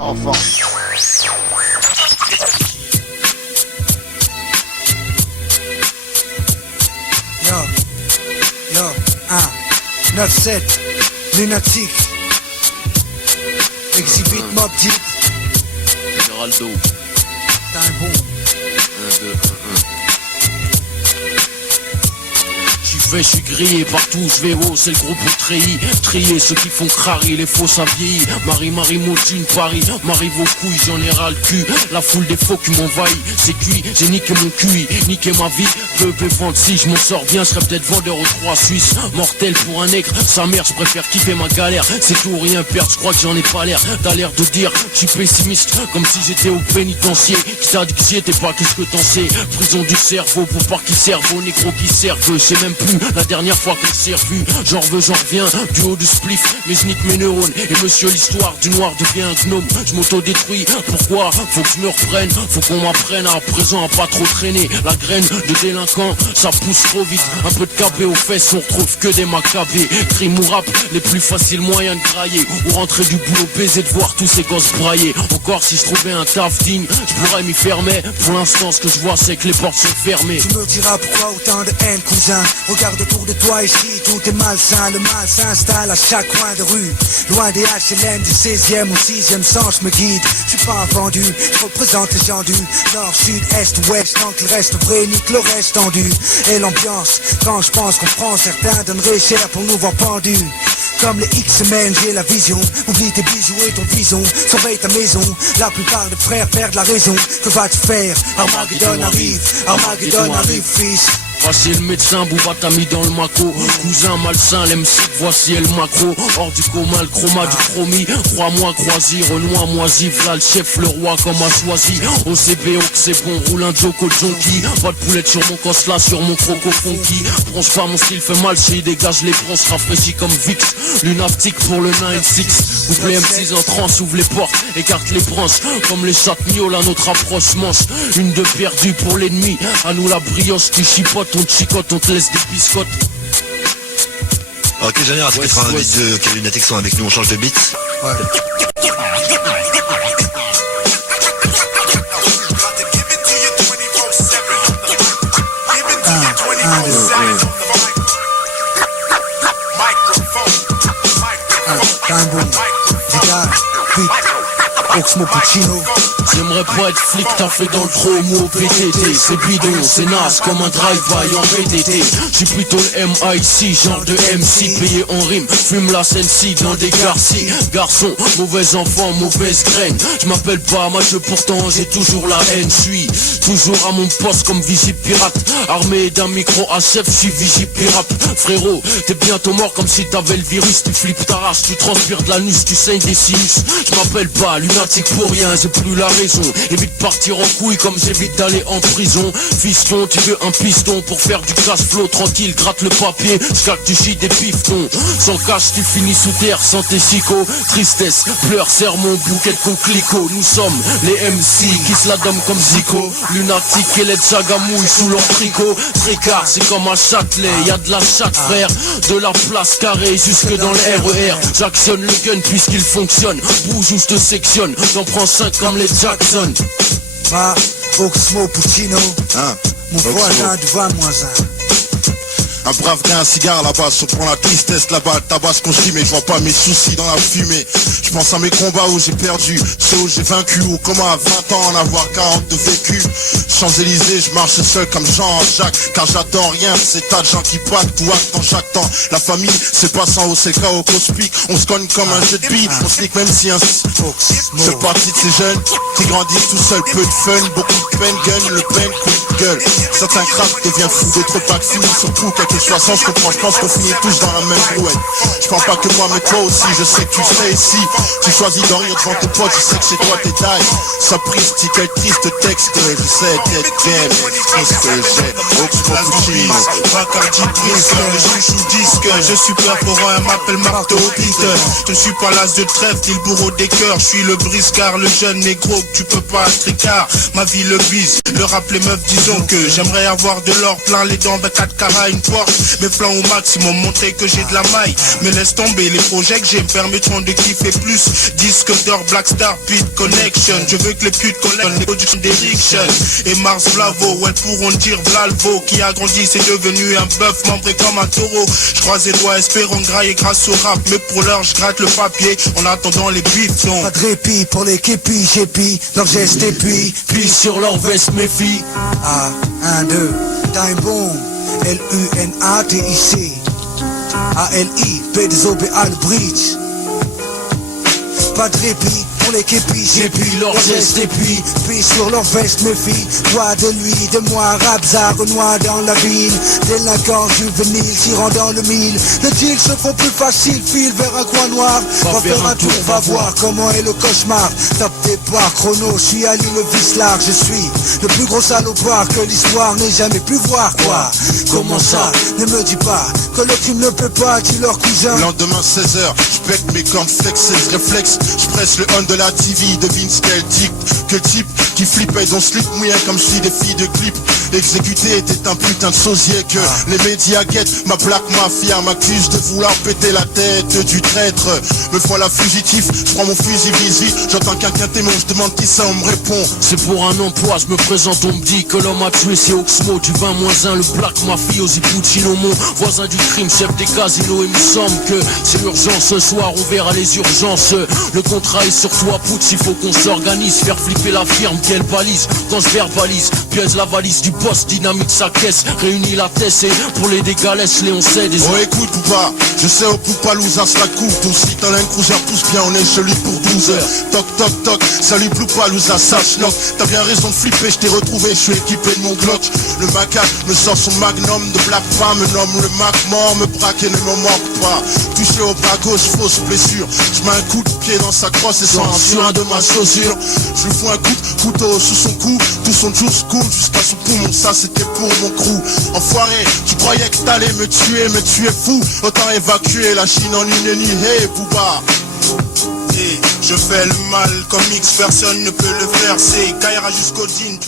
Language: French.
Enfant. Yo, 9-7, lunatique. Exhibit Mob Deep. Géraldo. T'as un bon. 1, 2, 1, 1. Je suis grillé partout, je vais haut, c'est le groupe treillis. Trier ceux qui font crari, les faux ça vieillit. Marie Moutine Paris, m'arrive aux couilles, j'en ai ras le cul. La foule des faux qui m'envahit, c'est cuit, j'ai niqué mon QI, niqué ma vie. Peu vendre si je m'en sors bien, je serais peut-être vendeur aux 3 Suisses. Mortel pour un nègre, sa mère, je préfère kiffer ma galère. C'est tout ou rien perdre, je crois que j'en ai pas l'air. T'as l'air de dire, je suis pessimiste, comme si j'étais au pénitencier. Qui t'a dit que j'y étais pas, qu'est-ce que t'en sais? Prison du cerveau, pour pas qu'ils servent aux négros qui servent. Je sais même plus la dernière fois qu'on s'est revu. J'en veux, j'en reviens, du haut du spliff, mais je nique mes neurones. Et monsieur l'histoire du noir devient un gnome. Je m'auto-détruis, pourquoi? Faut que je me reprenne, faut qu'on m'apprenne à présent à pas trop traîner. La graine de délinquant, ça pousse trop vite. Un peu de capé aux fesses, on retrouve que des macabés. Crime ou rap, les plus faciles moyens de grailler. Ou rentrer du boulot, baiser de voir tous ces gosses brailler. Encore si je trouvais un taf digne, je pourrais m'y fermer. Pour l'instant ce que je vois c'est que les portes sont fermées. Tu me diras pourquoi autant de haine, cousin. Regarde autour de toi ici, tout est malsain. Le mal s'installe à chaque coin de rue. Loin des HLM du 16e ou 6e sens, je me guide. Je suis pas vendu, je représente les gens du nord, sud, est, ouest. Tant que le reste vrai, nique le reste tendu. Et l'ambiance, quand je pense qu'on prend, certains donneraient cher pour nous voir pendus. Comme les X-Men, j'ai la vision. Oublie tes bijoux et ton bison, surveille ta maison. La plupart des frères perdent la raison. Que vas-tu faire? Armageddon arrive, fils. Voici le médecin, Bouba t'a mis dans le maco. Cousin malsain, l'MC, voici le macro. Hors du coma, le chroma du chromie. Crois-moi, croisi, Renoir, moisi. V'là le chef, le roi comme a choisi. OCB, c'est bon, roule un Joko Jonky. Pas de poulette sur mon cosla, sur mon croco funky. Bronche pas, mon style fait mal, si dégage les bronzes, rafraîchis comme Vix. Lunatique pour le 9-6. Coupe les M6 en transe, ouvre les portes, écarte les branches. Comme les chatmioles à notre approche manche. Une de perdue pour l'ennemi. À nous la brioche, tu chipotes. On te chicote, on te laisse des biscottes. Ok, j'en ai raté 88 de quel lunatique sont avec nous, on change de beat. Ouais. Oxmo Puccino. J'aimerais pas être flic, t'as fait dans le promo PTT. C'est bidon, c'est naze comme un drive-by en VDT. J'suis plutôt le MIC, genre de MC payé en rime. Fume la Sensi dans des garcis. Garçon, mauvais enfant, mauvaise graine. J'm'appelle pas Mathieu, pourtant j'ai toujours la haine. J'suis toujours à mon poste comme Vigie Pirate. Armé d'un micro HF, j'suis Vigie Pirate. Frérot, t'es bientôt mort comme si t'avais le virus. Tu flippes ta race, tu transpires de l'anus, tu saignes des sinus. J'm'appelle pas lunatique pour rien, j'ai plus la raison. Évite de partir en couille comme j'évite d'aller en prison. Fiston, tu veux un piston pour faire du cash flow tranquille, gratte le papier, jusqu'à que tu chies des piftons. Sans cash tu finis sous terre, sans tes chicots. Tristesse, pleurs, serre mon bouquet de coquelicots. Nous sommes les MC qui se la donnent comme Zico. Lunatique et les jagamouilles sous leur tricot. Tricard, c'est comme un Châtelet, y'a de la chatte frère. De la place carrée jusque dans le RER. J'actionne le gun puisqu'il fonctionne. Bouge ou je te sectionne, j'en prends 5 comme les Jackson. Oxmo Puccino, mon voisin du 20-1. Un brave gars, un cigare là-bas, se prend la tristesse là-bas, le tabac qu'on chie, mais je vois pas mes soucis dans la fumée. Je pense à mes combats où j'ai perdu, ceux où j'ai vaincu, ou comment à 20 ans en avoir 40 de vécu. Champs-Élysées, je marche seul comme Jean-Jacques, car j'attends rien, ces tas de gens qui pactent, tout acte dans chaque temps. La famille, c'est pas sans haut, c'est le cas au Cospic, on se cogne comme un jeu de billes, on se nique même si un... Je fais partie de ces jeunes qui grandissent tout seuls, peu de fun, beaucoup de peine, gun, le peine, coup de gueule. Certains craques deviennent fous, d'autres pas finis, surtout quelques soissons, je comprends, je pense qu'on finit tous dans la même brouette. Je parle pas que moi mais toi aussi, je sais que tu sais ici. Tu choisis d'en rire devant tes potes, je sais que chez toi t'es taille. Ça prise, quel triste texte, je sais d'être game, ce que j'ai. Oxmo Puccino, Bacardi Brisque, le chouchou disque. Je suis perforant, elle m'appelle Marteau Peter. Je ne suis pas l'as de trèfle, ni le bourreau des cœurs. Je suis le briscard, le jeune négro que tu peux pas être écart. Ma vie le bise, le rap les meufs, disons que j'aimerais avoir de l'or plein les dents, 24 carats, une Porsche. Mes plans au maximum, montrer que j'ai de la maille. Mais laisse tomber, les projets que j'ai me permettront de kiffer plus. Disque d'or, Black Star, Pit Connection. Je veux que les putes collectent les productions d'Eriction. Et Mars Vlavo, elles pourront dire Vlalvo. Qui a grandi, c'est devenu un bœuf, membré comme un taureau. Je croise les doigts, espérant grailler grâce au rap. Mais pour l'heure, je gratte le papier en attendant les bifons. Pas de répit pour les képis, j'épie leurs gestes et puis sur leur veste, méfie. A, 1, 2, time bomb, L-U-N-A-T-I-C A-L-I, P-D-O-B-A, le bridge. Pas de répit pour les képis, j'épie leurs gestes et puis sur leur veste, méfie. Toi de lui, de moi, Rabza, Renoir dans la ville. Délinquant juvénile, tirant dans le mille. Le deal se font plus facile, file vers un coin noir. Va faire un tour, va voir comment est le cauchemar. Tape tes pas, chrono, je suis à l'île Vislar. Je suis le plus gros salopard que l'histoire n'ait jamais pu voir, quoi. Comment ça? Ne me dis pas que le crime ne peut pas tuer leur cousin. Lendemain 16h, je pète mes cornflakes, c'est réflexe. Je presse le on de la TV, devine ce qu'elle dit. Que type qui flippait dans slip mouillé comme si des filles de clip. Exécuté était un putain de sosie que les médias guettent. Ma plaque mafia m'accuse de vouloir péter la tête du traître. Me voilà fugitif, je prends mon fusil visite. J'entends quelqu'un témoin, je demande qui ça, on me répond. C'est pour un emploi, je me présente, on me dit que l'homme a tué, c'est Oxmo. Du 20-1, le Black Mafiosi Puccino, mon voisin du crime, chef des casinos. Il me semble que c'est l'urgence ce soir, on verra les urgences. Le contrat est sur toi, Putsch, il faut qu'on s'organise. Faire flipper la firme, qu'elle balise. Quand je verbalise, piège la valise du poste, dynamite sa caisse. Réunis la tête et pour les dégâts, laisse Léon cède. Oh écoute Poupa, je sais au Poupalouza se la coupe. Ton site en Cruiser pousse bien, on est celui pour 12 heures. Toc toc toc, salut Poupalouza, sache knock. T'as bien raison de flipper, je t'ai retrouvé, je suis équipé de mon Glock. Le macaque me sort son magnum de Black Femme, me nomme le Mac mort, me braque et ne me manque pas. Touché au bras gauche, fausse blessure. Je mets un coup de pied dans sa crosse et sans un surin de ma chaussure. Je lui fous un coup de couteau sous son cou, tout son juice cool jusqu'à son poumon, ça c'était pour mon crew. Enfoiré, tu croyais que t'allais me tuer, mais tu es fou. Autant évacuer la Chine en une nuit, hey Booba. Je fais le mal comme X, personne ne peut le faire. C'est Kaira jusqu'au jean.